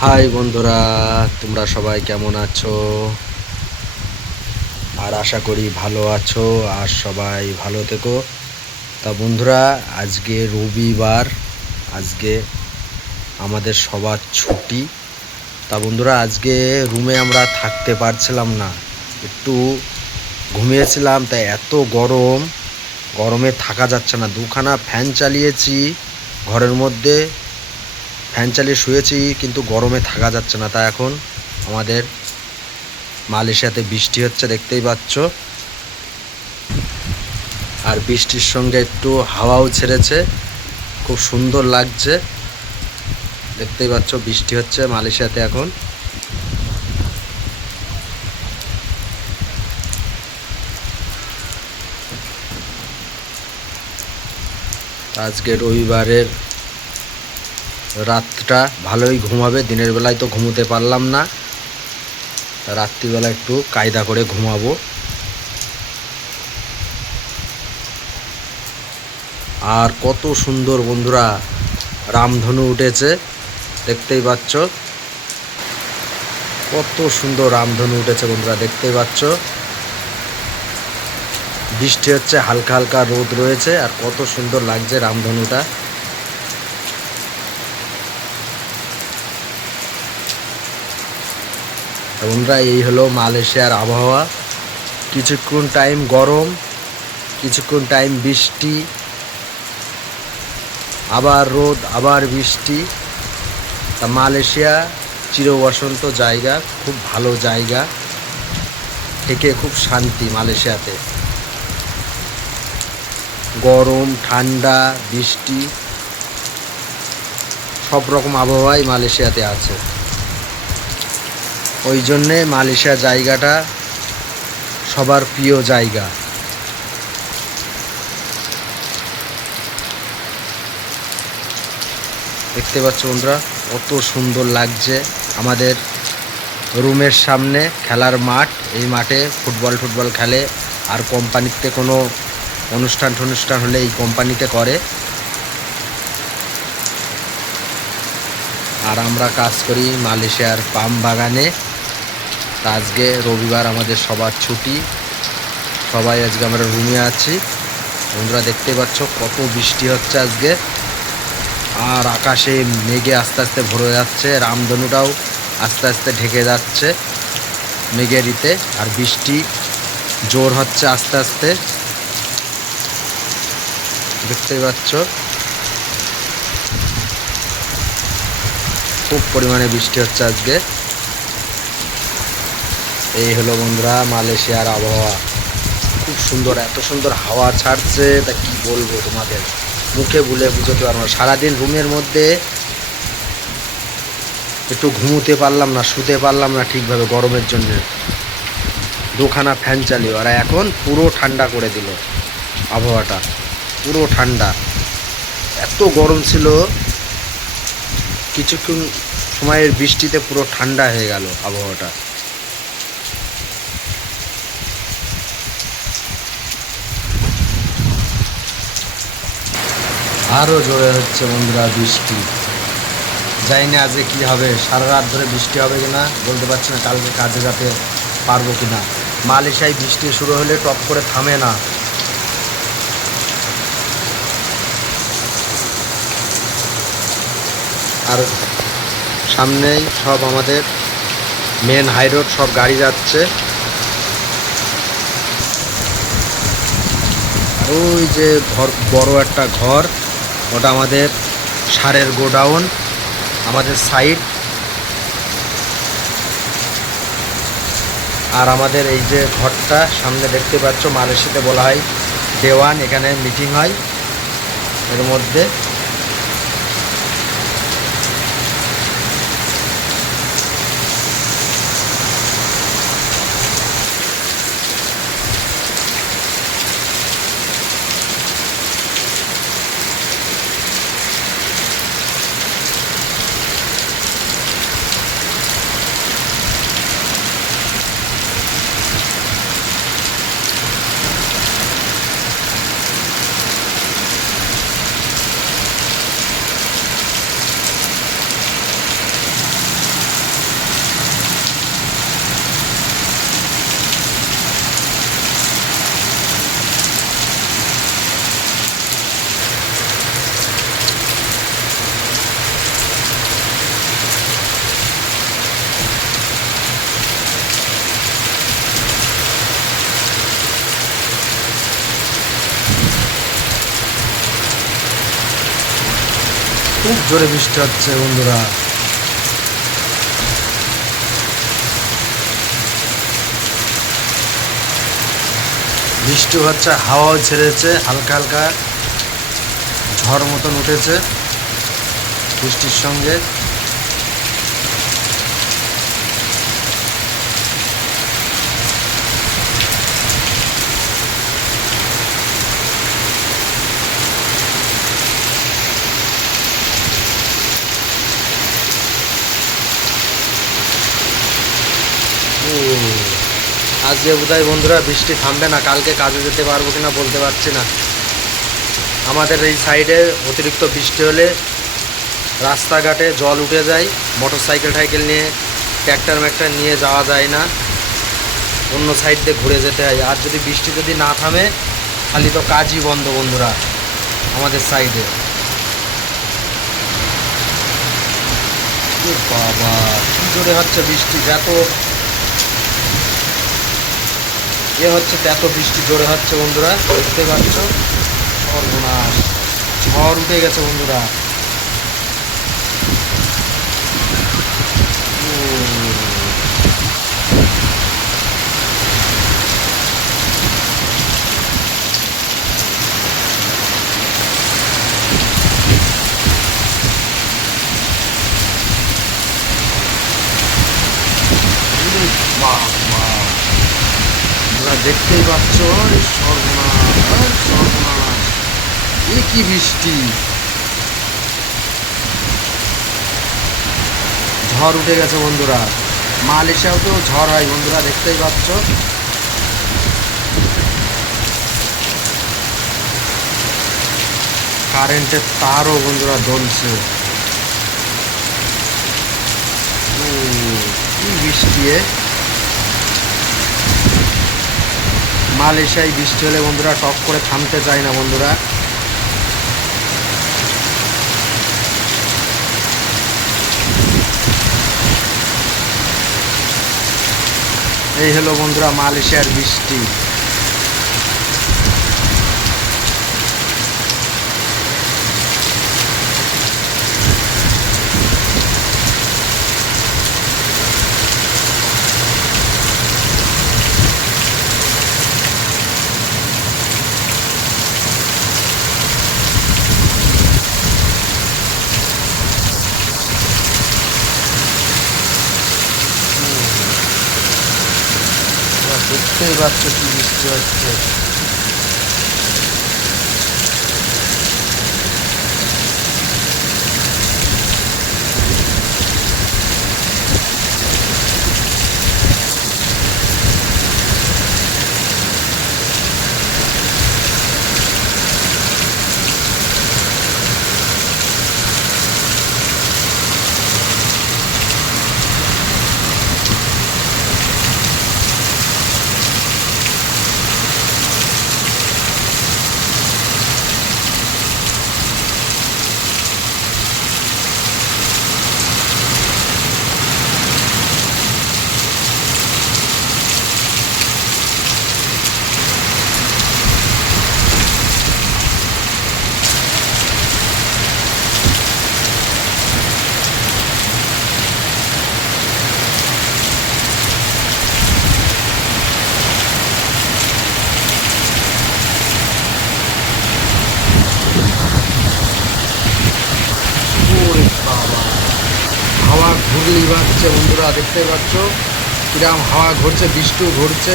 High বন্ধুরা, তোমরা সবাই কেমন আছো? আর আশা করি ভালো আছো, আর সবাই ভালো থেকো। তা বন্ধুরা, আজকে রবিবার, আজকে আমাদের সবার ছুটি। তা বন্ধুরা, আজকে রুমে আমরা থাকতে পারছিলাম না। একটু ঘুমিয়েছিলাম, তাই এত গরম। গরমে থাকা যাচ্ছে না। দুখানা ফ্যান চালিয়েছি, ঘরের মধ্যে। ফ্যান চালিয়ে শুয়েছি, কিন্তু গরমে থাকা যাচ্ছে না তা এখন। আমাদের মালয়েশিয়াতে বৃষ্টি হচ্ছে, দেখতেই পাচ্ছ। আর বৃষ্টির সঙ্গে একটু হাওয়াও ছেড়েছে। খুব সুন্দর লাগছে। দেখতেই পাচ্ছ, বৃষ্টি হচ্ছে মালয়েশিয়াতে এখন। আজকে রবিবারের রাতটা ভালোই ঘুমাবে, দিনের বেলায় তো ঘুমোতে পারলাম না। রাত্রিবেলা একটু কায়দা করে ঘুমাবো। আর কত সুন্দর বন্ধুরা, রামধনু উঠেছে, দেখতেই পাচ্ছ। কত সুন্দর রামধনু উঠেছে বন্ধুরা, দেখতেই পাচ্ছ। বৃষ্টি হচ্ছে, হালকা হালকা রোদ রয়েছে, আর কত সুন্দর লাগছে রামধনুটা। বন্ধুরা এই হলো মালয়েশিয়ার আবহাওয়া। কিছুক্ষণ টাইম গরম, কিছুক্ষণ টাইম বৃষ্টি, আবার রোদ, আবার বৃষ্টি। তা মালয়েশিয়া চিরবসন্ত জায়গা, খুব ভালো জায়গা। থেকে খুব শান্তি মালয়েশিয়াতে। গরম, ঠান্ডা, বৃষ্টি, সব রকম আবহাওয়াই মালয়েশিয়াতে আছে। ওই জন্যে মালয়েশিয়া জায়গাটা সবার প্রিয় জায়গা। দেখতে পাচ্ছ বন্ধুরা, কত সুন্দর লাগছে আমাদের রুমের সামনে খেলার মাঠ। এই মাঠে ফুটবল ফুটবল খেলে, আর কোম্পানিতে কোনো অনুষ্ঠান টনুষ্ঠান হলে এই কোম্পানিতে করে। আর আমরা কাজ করি মালয়েশিয়ার পাম বাগানে। তা আজকে রবিবার আমাদের সবার ছুটি। সবাই আজকে আমরা রুমে আছি। বন্ধুরা দেখতে পাচ্ছ, কত বৃষ্টি হচ্ছে আজকে। আর আকাশে মেঘে আস্তে আস্তে ভরে যাচ্ছে। রামধনুটাও আস্তে আস্তে ঢেকে যাচ্ছে মেঘের ইতে আর বৃষ্টি জোর হচ্ছে আস্তে আস্তে। দেখতেই পাচ্ছ, খুব পরিমাণে বৃষ্টি হচ্ছে আজকে। এই হলো বন্ধুরা মালয়েশিয়ার আবহাওয়া। খুব সুন্দর, এত সুন্দর হাওয়া ছাড়ছে, তা কি বলব তোমাদের? মুখে বলে বুঝতে পারব না। সারাদিন রুমের মধ্যে একটু ঘুমোতে পারলাম না, শুতে পারলাম না ঠিকভাবে গরমের জন্য। দুখানা ফ্যান চালিয়ে ওরা এখন পুরো ঠান্ডা করে দিল আবহাওয়াটা। পুরো ঠান্ডা। এত গরম ছিল, কিছুক্ষণ সময়ের বৃষ্টিতে পুরো ঠান্ডা হয়ে গেল আবহাওয়াটা। আরও জোরে হচ্ছে বন্ধুরা বৃষ্টি। জানি না আজকে কী হবে, সারা রাত ধরে বৃষ্টি হবে কি না বলতে পারছি না কালকে কাজে যাতে পারব কি না মালয়েশিয়ায় বৃষ্টি শুরু হলে টপ করে থামে না। আর সামনেই সব আমাদের মেন হাইরোড সব গাড়ি যাচ্ছে। ওই যে ঘর, বড় একটা ঘর। ওটা আমাদের সারের গোডাউন, আমাদের সাইট আর আমাদের এই যে ঘরটা, সামনে দেখতে পাচ্ছ, মালয়েশিয়াতে বলা হয় দেওয়ান, এখানে মিটিং হয়। এর মধ্যে জোরে বৃষ্টি হচ্ছে, বন্ধুরা। বৃষ্টি হচ্ছে হাওয়াও ছেড়েছে, হালকা হালকা ঝড় মতন উঠেছে বৃষ্টির সঙ্গে। আজকে বোধহয় বন্ধুরা, বৃষ্টি থামবে না, কালকে কাজে যেতে পারব কিনা বলতে পারছি না। আমাদের এই সাইডে অতিরিক্ত বৃষ্টি হলে রাস্তাঘাটে জল উঠে যায় মোটর সাইকেল টাইকেল নিয়ে ট্র্যাক্টর ম্যাক্টার নিয়ে যাওয়া যায় না। অন্য সাইড দিয়ে ঘুরে যেতে হয়। আর যদি বৃষ্টি যদি না থামে খালি তো কাজই বন্ধ বন্ধুরা, আমাদের সাইডে। বাবা, কি জোরে হচ্ছে বৃষ্টি যত এ হচ্ছে এত বৃষ্টি জোরে হচ্ছে বন্ধুরা দেখতে পাচ্ছ? সর্বনাশ। ঝড় উঠে গেছে বন্ধুরা। উরে বাবা। তোমরা দেখতেই পাচ্ছ সর্বনাশ সর্বনাশ। এ কি বৃষ্টি? ঝড় উঠে গেছে বন্ধুরা। মালয়েশিয়াও তো ঝড় হয় বন্ধুরা দেখতেই পাচ্ছ। কারেন্টের তারও বন্ধুরা ও, কি বৃষ্টি এ মালয়েশিয়ায় বৃষ্টি হলে বন্ধুরা টপ করে থামতে চায় না বন্ধুরা। এই হলো বন্ধুরা মালয়েশিয়ার বৃষ্টি। তোমরা পারছ কি বৃষ্টি হচ্ছে ওরে বাবা হাওয়া বাঁচছে বন্ধুরা দেখতে পাচ্ছ। কিরাম হাওয়া ঘুরছে বৃষ্টিও ঘুরছে।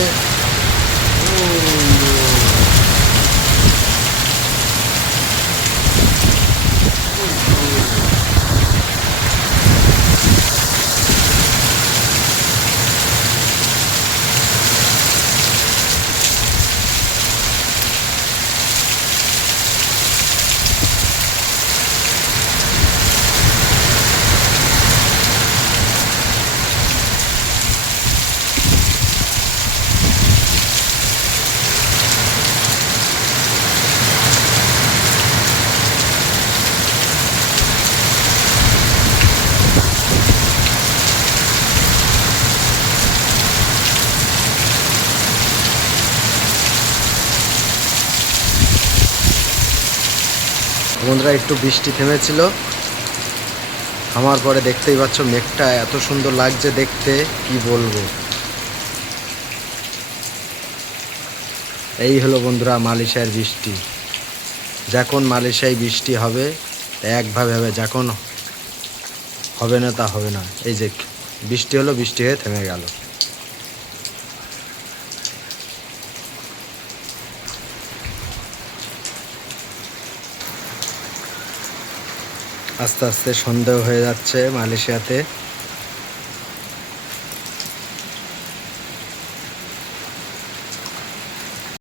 বন্ধুরা একটু বৃষ্টি থেমেছিল। আমার পরে দেখতেই পাচ্ছ মেঘটা এত সুন্দর লাগছে দেখতে, কি বলব। এই হলো বন্ধুরা মালয়েশিয়ার বৃষ্টি। যখন মালয়েশিয়ায় বৃষ্টি হবে, একভাবে হবে যখন হবে না তা হবে না। এই যে বৃষ্টি হলো, বৃষ্টি হয়ে থেমে গেল। আস্তে আস্তে সন্দেহ হয়ে যাচ্ছে মালয়েশিয়াতে।